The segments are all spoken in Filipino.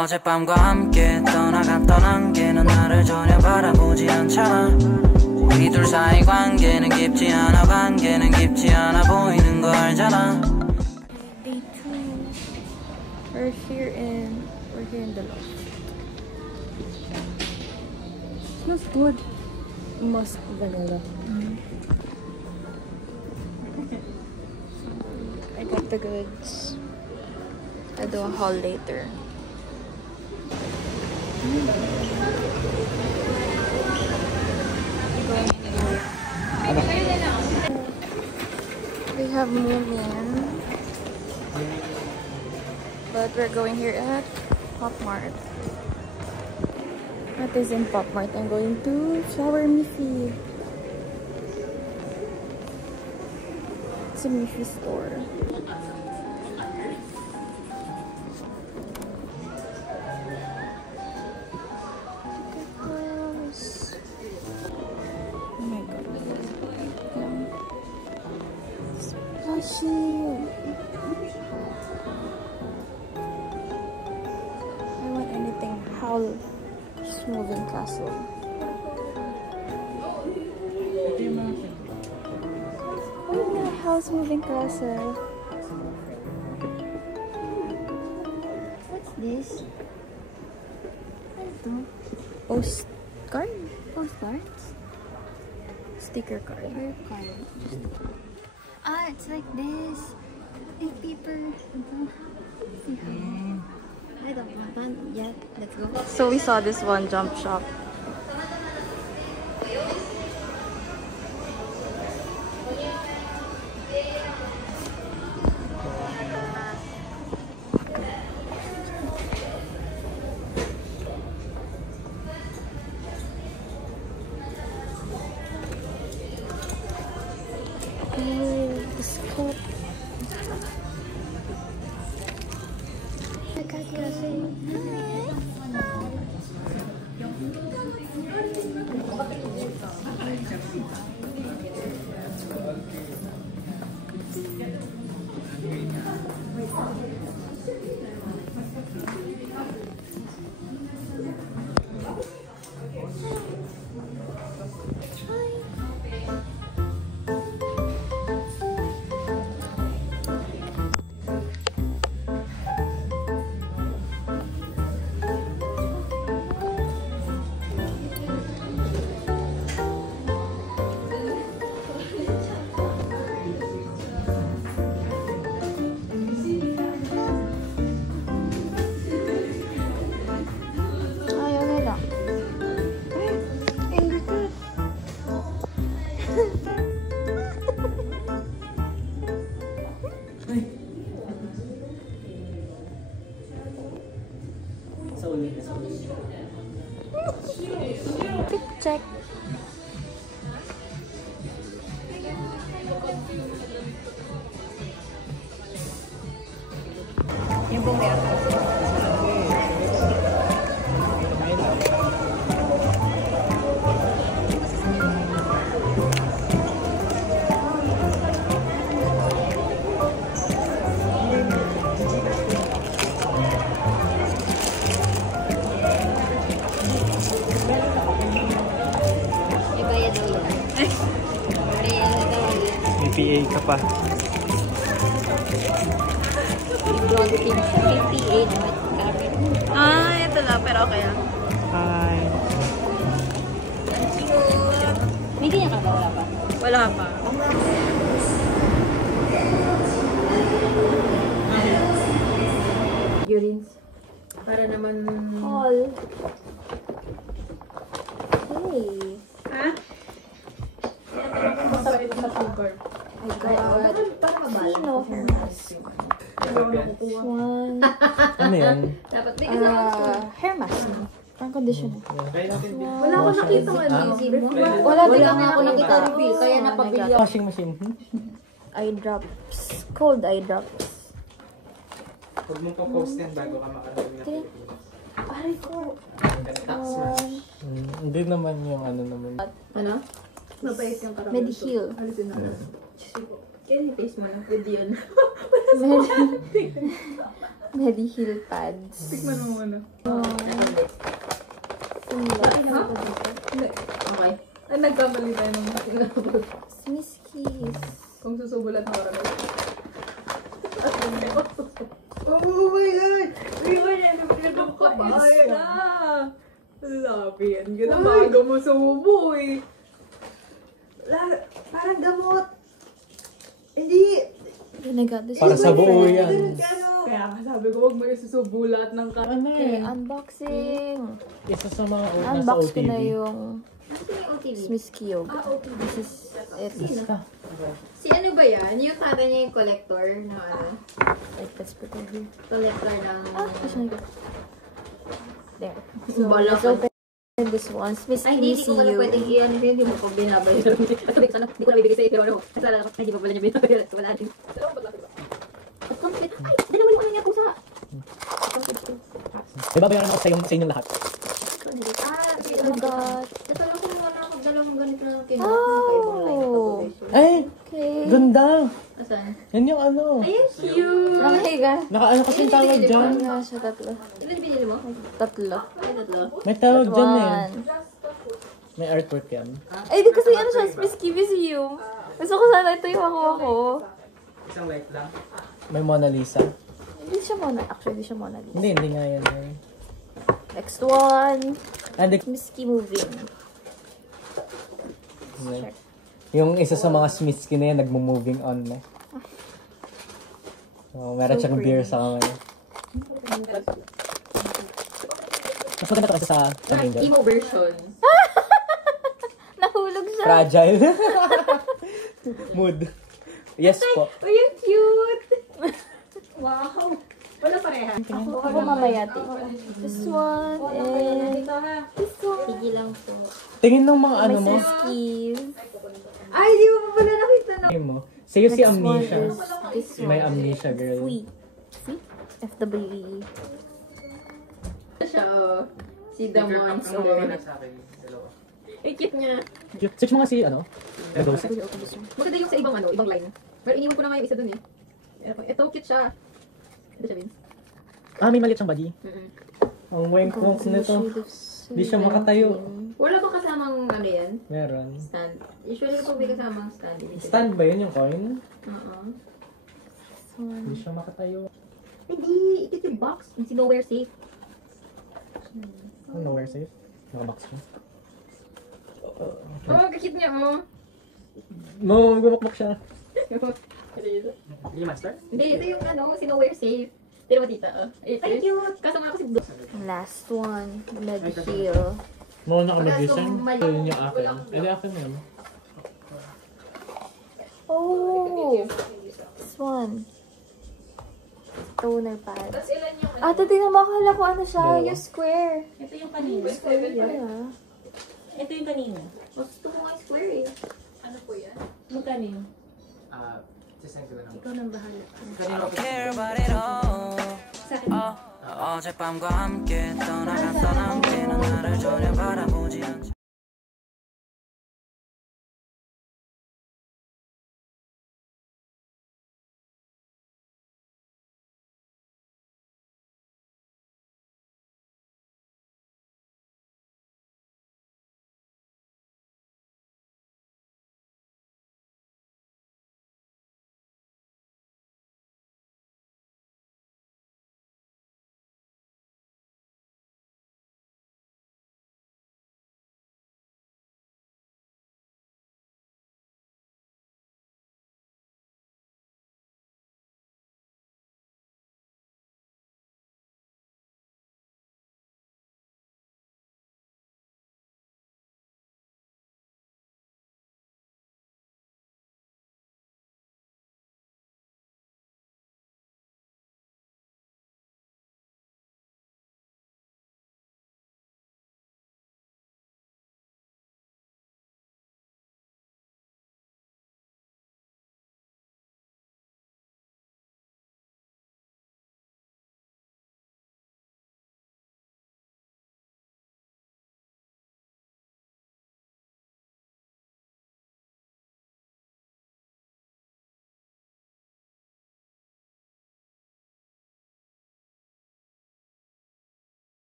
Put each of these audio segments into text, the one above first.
어젯밤과 함께 떠나갔던 안개는 나를 전혀 바라보지 않잖아. 우리 둘 사이 관계는 깊지 않아. 관계는 깊지 않아 보이는 거 알잖아. Day 2. We're here in the loft. Smells good. Musk vanilla. I got the goods. I'll do a haul later. We have Moomin, but we're going here at Pop Mart. What is in Pop Mart? I'm going to Flower Miffy. It's a Miffy store. I want anything Howl's Moving Castle. Oh, my Howl's Moving Castle. What's this? Postcard? Postcards? Sticker card. Ah, it's like this. Big paper. I don't want one yet. Let's go. So we saw this one jump shop. Quick check. Yung pong PA ka pa. 58. Ah, ito lang. Pero okay lang. Hi. May ganyan ka ba? Wala pa? Wala pa. Urines. Para naman... All. Hey. Ha? Masarap ito sa sugar. I got Kino hair mask. One. Ano yan? Dapat Hair mask. Parang conditioner. wala akong nakita ng review. Wala din ako nakita review. Kaya napabili ako. Washing machine. Eye drops. Cold eye drops. Huwag mong pa-post yan bago ka makarami. Okay. Aray ko. Hindi naman yung ano naman. Ano? Mabait yung karamel. Mediheal. Alisin na. Kaya yung face mo na. With yun. Wala Mediheal pads. Tikman mo muna. Hindi. Okay. Ay, nagkamali tayo ng Smiskies. kung susubulat ng oras. Oh my God! Ay na! Lapian ka na bago mo subo eh. Parang gamot. Hindi. I got this. Para sa buo yan. Kaya nga sabi ko, huwag mo isusubulat ng Ano Okay, eh? unboxing. Isa sa mga nasa Unbox ko OTV. na yung Ano yung OTV? Smisky yogurt. OTV. This is it. Basta. Si ano ba yan? Yung tata niya yung collector na ano? Wait, let's put it here. Collector ng... Saan na? There. So, Bala let's ka. open this one. Smisky Ay, hindi ko pala pwedeng iyan. Hindi mo pa binabayaran. Sabi ko sana, hindi ko na bibigay sa'yo. Pero ano, kasala ko, hindi pa pala niya binabayaran. Wala din. At complete. Ay, dalawa yung ano niya pusa. Diba bayaran ako sa inyong lahat? Ah, Oh my gosh. ito lang kung wala akong dalawang ganito na kinuha. Kaibang line Oh. ito. Ay! Okay. Ganda! Asan? Yan yung ano. Ayun, cute! Oh my God. Naka-ano kasing tawag dyan? Ano siya? Tatlo. Ilan binili mo? Tatlo. Ay, tatlo. May tawag dyan eh. One. May artwork yan. Ay, di kasi ano siya, Smisky Museum. Gusto ko sana ito yung ako. Isang light lang. May Mona Lisa. Hindi siya Mona. Actually, hindi siya Mona Lisa. Hindi nga yan. eh. Next one. And Smisky Moving. yung isa sa mga Smithsky na yan, nagmo-moving on na. So, meron So siyang beer sa kamay. Mas maganda to kasi sa Flamingo. Emo version. Nahulog siya. Fragile. Mood. Yes po. Uy, yung cute! Wow! Wala pareha. Ako mamaya. This one and Dito ha. this one. Sige lang po. Tingin ng mga ano May mo. Smiskies. Ay, di mo pa pala nakita na. Tingin mo. Sa'yo si Next one Amnesia. is this one. May Amnesia girl. Sweet. Sweet? FWE. Siya, oh. Si The Ang Monster. wala sa akin. Dalawa. Ay, cute niya. Search mo nga si ano. Meadows. Maganda yung sa ibang ano, ibang line. Pero iniwan ko na nga yung isa dun eh. Ito, cute siya. Ito siya, Vince. Ah, may maliit siyang body. Mm-mm. Ang wink-wink nito. Di siya makatayo. Wala bang kasamang ano yan? Meron. Stand. Usually po may kasamang stand. Stand ba yun yung coin? Oo. Hindi siya makatayo. Hindi, ikit yung box. Si Nowhere Safe. Oh, nowhere safe. Nakabox siya. Oh, kakit niya, oh. No, gumakbak siya. Hindi master? Hindi, ito yung ano, si Nowhere Safe. Tira mo tita, oh. Ay, cute. Kasama ako si Last one. Mediheal. Mo na mag-isang. Wala, Yun yung akin. Hindi akin yun. Oh! This one. Toner pad. Tapos ilan yung ano? Ate, tingnan mo, akala ko ano siya, Dalawa. yung square. Ito yung kanina. Yeah. Ito yung kanina. Gusto mo nga square eh. Ano po yan? Magkano yun? Sisend ko na lang. Ikaw nang bahala. Kanina I ako don't care about it all. 어젯밤과 함께 떠나갔던 함께는 나를 전혀 바라보지 않지.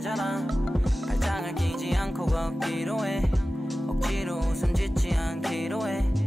알잖아. 발장을 끼지 않고 걷기로 해. 억지로 웃음 짓지 않기로 해.